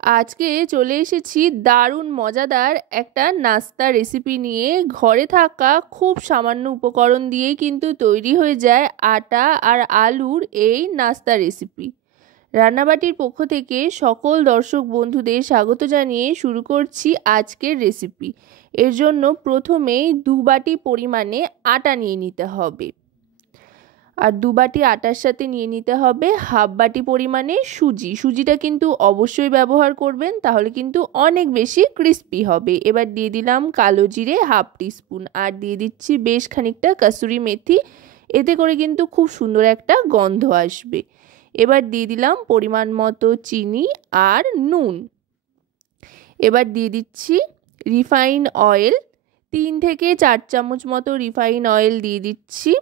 আজকে চলে এসেছি দারুণ মজাদার একটা নাস্তা রেসিপি নিয়ে। ঘরে থাকা খুব সামান্য উপকরণ দিয়েই কিন্তু তৈরি হয়ে যায় আটা আর আলুর এই নাস্তা রেসিপি। রান্নাবাটির পক্ষ থেকে সকল দর্শক বন্ধুদের স্বাগত জানিয়ে শুরু করছি আজকের রেসিপি। এর জন্য প্রথমেই 2 বাটি পরিমাণে আটা নিয়ে নিতে হবে, আর 2 বাটি আটার সাথে নিয়ে নিতে হবে হাফ বাটি পরিমাণে সুজি। সুজিটা কিন্তু অবশ্যই ব্যবহার করবেন, তাহলে কিন্তু অনেক বেশি ক্রিস্পি হবে। এবার দিয়ে দিলাম কালো জিরে হাফ টিস্পুন, আর দিয়ে দিচ্ছি বেশ খানিকটা কসুরি মেথি। এতে করে কিন্তু খুব সুন্দর একটা গন্ধ আসবে। এবার দিয়ে দিলাম পরিমাণ মতো চিনি আর নুন। এবার দিয়ে দিচ্ছি রিফাইন অয়েল, 3 থেকে 4 চামচ মতো রিফাইন অয়েল দিয়ে দিচ্ছি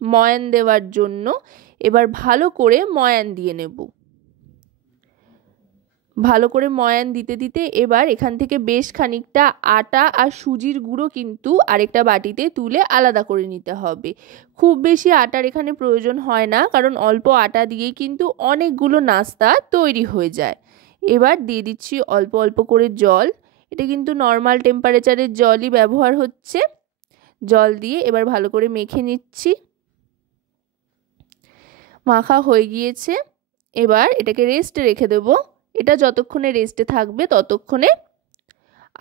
ময়ান দেওয়ার জন্য। এবার ভালো করে ময়ান দিয়ে নেব। ভালো করে ময়ান দিতে দিতে এবার এখান থেকে বেশ খানিকটা আটা আর সুজির গুঁড়ো কিন্তু আরেকটা বাটিতে তুলে আলাদা করে নিতে হবে। খুব বেশি আটার এখানে প্রয়োজন হয় না, কারণ অল্প আটা দিয়েই কিন্তু অনেকগুলো নাস্তা তৈরি হয়ে যায়। এবার দিয়ে দিচ্ছি অল্প অল্প করে জল। এটা কিন্তু নর্মাল টেম্পারেচারের জলই ব্যবহার হচ্ছে। জল দিয়ে এবার ভালো করে মেখে নিচ্ছি। মাখা হয়ে গিয়েছে, এবার এটাকে রেস্টে রেখে দেবো। এটা যতক্ষণে রেস্টে থাকবে ততক্ষণে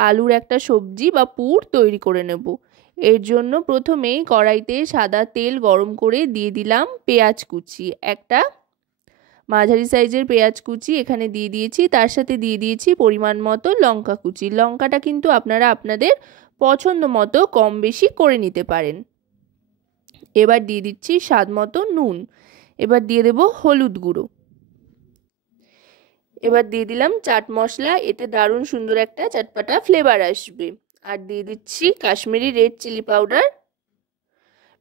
আলুর একটা সবজি বা পুর তৈরি করে নেব। এর জন্য প্রথমেই কড়াইতে সাদা তেল গরম করে দিয়ে দিলাম পেঁয়াজ কুচি। একটা মাঝারি সাইজের পেঁয়াজ কুচি এখানে দিয়ে দিয়েছি, তার সাথে দিয়ে দিয়েছি পরিমাণ মতো লঙ্কা কুচি। লঙ্কাটা কিন্তু আপনারা আপনাদের পছন্দ মতো কম বেশি করে নিতে পারেন। এবার দিয়ে দিচ্ছি স্বাদ মতো নুন। এবার দিয়ে দেব হলুদ গুঁড়ো। এবার দিয়ে দিলাম চাট মশলা, এতে দারুণ সুন্দর একটা চটপাটা ফ্লেভার আসবে। আর দিয়ে দিচ্ছি কাশ্মীরি রেড চিলি পাউডার।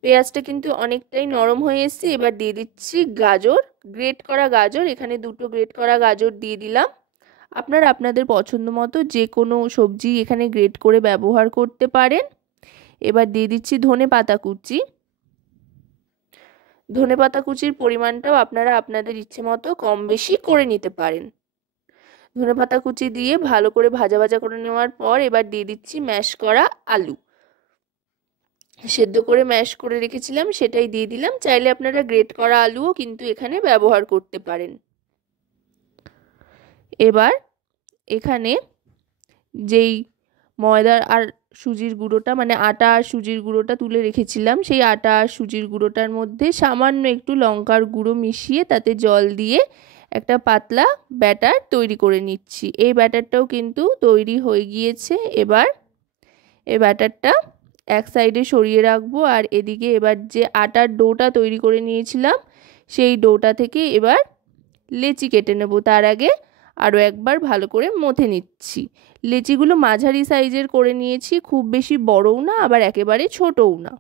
পেঁয়াজটা কিন্তু অনেকটাই নরম হয়ে এসেছে। এবার দিয়ে দিচ্ছি গাজর, গ্রেট করা গাজর। এখানে 2টো গ্রেট করা গাজর দিয়ে দিলাম। আপনারা আপনাদের পছন্দ মতো যে কোনো সবজি এখানে গ্রেট করে ব্যবহার করতে পারেন। এবার দিয়ে দিচ্ছি ধনেপাতা কুচি। ধনেপাতা কুচির পরিমাণটাও আপনারা আপনাদের ইচ্ছে মতো কম বেশি করে নিতে পারেন। ধনেপাতা কুচি দিয়ে ভালো করে ভাজা ভাজা করে নেওয়ার পর এবার দিয়ে দিচ্ছি ম্যাশ করা আলু। সেদ্ধ করে ম্যাশ করে রেখেছিলাম সেটাই দিয়ে দিলাম। চাইলে আপনারা গ্রেট করা আলুও কিন্তু এখানে ব্যবহার করতে পারেন। এবার এখানে যেই ময়দার আর সুজির গুঁড়োটা, মানে আটা আর সুজির গুঁড়োটা তুলে রেখেছিলাম, সেই আটা আর সুজির গুঁড়োটার মধ্যে সামান্য একটু লঙ্কার গুঁড়ো মিশিয়ে তাতে জল দিয়ে একটা পাতলা ব্যাটার তৈরি করে নিচ্ছি। এই ব্যাটারটাও কিন্তু তৈরি হয়ে গিয়েছে। এবার এই ব্যাটারটা এক সাইডে সরিয়ে রাখবো, আর এদিকে এবার যে আটার ডোটা তৈরি করে নিয়েছিলাম সেই ডোটা থেকে এবার লেচি কেটে নেব। তার আগে আরও একবার ভালো করে মথে নিচ্ছি। লেচিগুলো মাঝারি সাইজের করে নিয়েছি, খুব বেশি বড়ও না আবার একেবারে ছোটও না।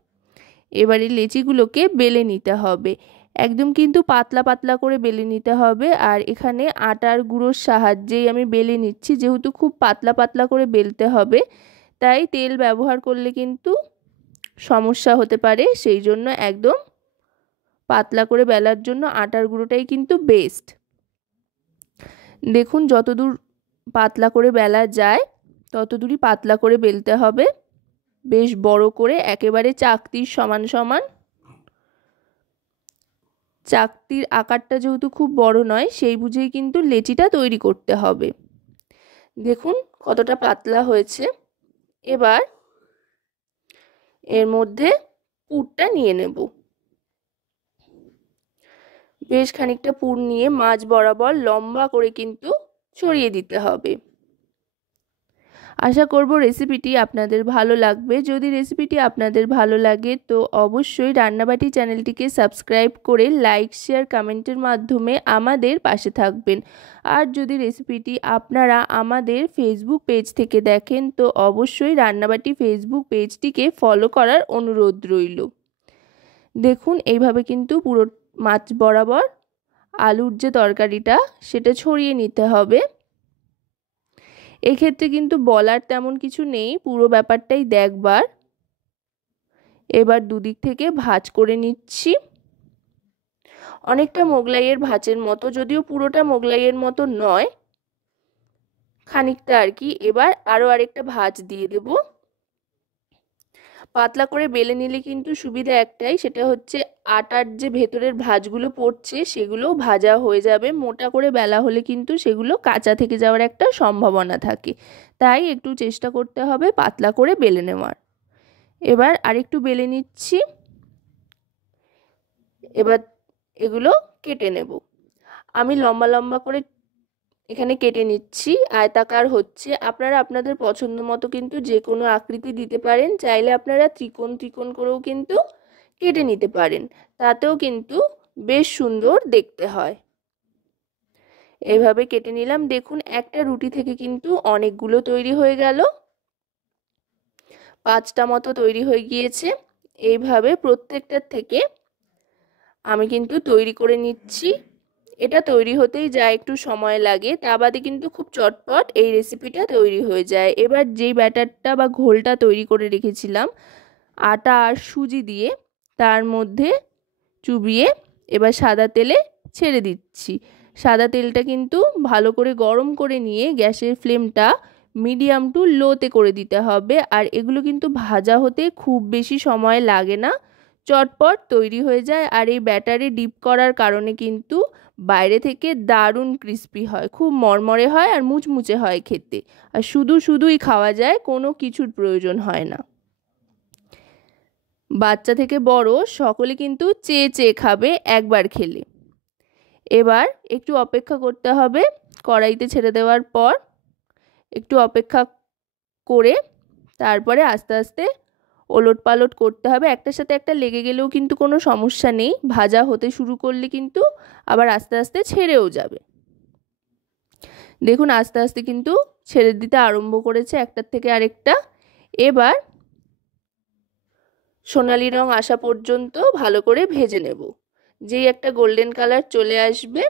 এবারে লেচিগুলোকে বেলে নিতে হবে, একদম কিন্তু পাতলা পাতলা করে বেলে নিতে হবে। আর এখানে আটার গুঁড়োর সাহায্যেই আমি বেলে নিচ্ছি, যেহেতু খুব পাতলা পাতলা করে বেলতে হবে, তাই তেল ব্যবহার করলে কিন্তু সমস্যা হতে পারে। সেই জন্য একদম পাতলা করে বেলার জন্য আটার গুঁড়োটাই কিন্তু বেস্ট। দেখুন যতদূর পাতলা করে বেলা যায় ততদূরই পাতলা করে বেলতে হবে, বেশ বড় করে, একেবারে চাকতির সমান সমান। চাকতির আকারটা যেহেতু খুব বড় নয়, সেই বুঝেই কিন্তু লেচিটা তৈরি করতে হবে। দেখুন কতটা পাতলা হয়েছে। এবার এর মধ্যে পুরটা নিয়ে নেব। বেশ খানিকটা পুর নিয়ে মাঝ বরাবর লম্বা করে কিন্তু ছড়িয়ে দিতে হবে। আশা করব রেসিপিটি আপনাদের ভালো লাগবে। যদি রেসিপিটি আপনাদের ভালো লাগে তো অবশ্যই রান্নাবাটি চ্যানেলটিকে সাবস্ক্রাইব করে লাইক শেয়ার কমেন্টের মাধ্যমে আমাদের পাশে থাকবেন। আর যদি রেসিপিটি আপনারা আমাদের ফেসবুক পেজ থেকে দেখেন তো অবশ্যই রান্নাবাটি ফেসবুক পেজটিকে ফলো করার অনুরোধ রইল। দেখুন এইভাবে কিন্তু পুরো মাছ বরাবর আলুর যে তরকারিটা সেটা ছড়িয়ে নিতে হবে। এক্ষেত্রে কিন্তু বলার তেমন কিছু নেই, পুরো ব্যাপারটাই দেখবার। এবার দুদিক থেকে ভাঁজ করে নিচ্ছি। অনেকটা মোগলাইয়ের ভাঁজের মতো, যদিও পুরোটা মোগলাইয়ের মতো নয়, খানিকটা আর কি। এবার আরও আরেকটা ভাঁজ দিয়ে দেব। পাতলা করে বেলে নিলে কিন্তু সুবিধা একটাই, সেটা হচ্ছে আটার যে ভেতরের ভাঁজগুলো পড়ছে সেগুলো ভাজা হয়ে যাবে। মোটা করে বেলা হলে কিন্তু সেগুলো কাঁচা থেকে যাওয়ার একটা সম্ভাবনা থাকে, তাই একটু চেষ্টা করতে হবে পাতলা করে বেলে নেওয়ার। এবার আরেকটু বেলে নিচ্ছি। এবার এগুলো কেটে নেব। আমি লম্বা লম্বা করে এখানে কেটে নিচ্ছি, আয়তাকার হচ্ছে। আপনারা আপনাদের পছন্দ মতো কিন্তু যে কোনো আকৃতি দিতে পারেন, চাইলে আপনারা ত্রিকোণ ত্রিকোণ করেও কিন্তু কেটে নিতে পারেন, তাতেও কিন্তু বেশ সুন্দর দেখতে হয়। এইভাবে কেটে নিলাম। দেখুন একটা রুটি থেকে কিন্তু অনেকগুলো তৈরি হয়ে গেল, 5টা মতো তৈরি হয়ে গিয়েছে। এইভাবে প্রত্যেকটার থেকে আমি কিন্তু তৈরি করে নিচ্ছি। এটা তৈরি হতেই যা একটু সময় লাগে, তা বাদে কিন্তু খুব চটপট এই রেসিপিটা তৈরি হয়ে যায়। এবার যেই ব্যাটারটা বা ঘোলটা তৈরি করে রেখেছিলাম আটা আর সুজি দিয়ে, তার মধ্যে চুবিয়ে এবার সাদা তেলে ছেড়ে দিচ্ছি। সাদা তেলটা কিন্তু ভালো করে গরম করে নিয়ে গ্যাসের ফ্লেমটা মিডিয়াম টু লোতে করে দিতে হবে। আর এগুলো কিন্তু ভাজা হতে খুব বেশি সময় লাগে না, চটপট তৈরি হয়ে যায়। আর এই ব্যাটারে ডিপ করার কারণে কিন্তু বাইরে থেকে দারুণ ক্রিস্পি হয়, খুব মরমরে হয় আর মুচমুচে হয় খেতে। আর শুধুই খাওয়া যায়, কোনো কিছুর প্রয়োজন হয় না। বাচ্চা থেকে বড় সকলে কিন্তু চেয়ে চেয়ে খাবে একবার খেলে। এবার একটু অপেক্ষা করতে হবে। কড়াইতে ছেড়ে দেওয়ার পর একটু অপেক্ষা করে তারপরে আস্তে আস্তে ওলট পালট করতে হবে। একটার সাথে একটা লেগে গেলেও কিন্তু কোনো সমস্যা নেই, ভাজা হতে শুরু করলে কিন্তু আবার আস্তে আস্তে ছেড়েও যাবে। দেখুন আস্তে আস্তে কিন্তু ছেড়ে দিতে আরম্ভ করেছে একটার থেকে আরেকটা। এবার সোনালি রং আসা পর্যন্ত ভালো করে ভেজে নেব। যেই একটা গোল্ডেন কালার চলে আসবে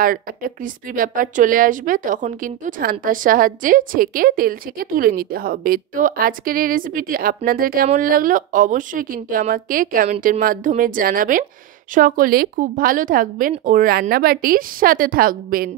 আর একটা ক্রিস্পি ব্যাপার চলে আসবে, তখন কিন্তু ছান্তার সাহায্যে তেল ছেঁকে তুলে নিতে হবে। তো আজকের এই রেসিপিটি আপনাদের কেমন লাগলো অবশ্যই কিন্তু আমাকে কমেন্টের মাধ্যমে জানাবেন। সকলে খুব ভালো থাকবেন ও রান্নাবাটির সাথে থাকবেন।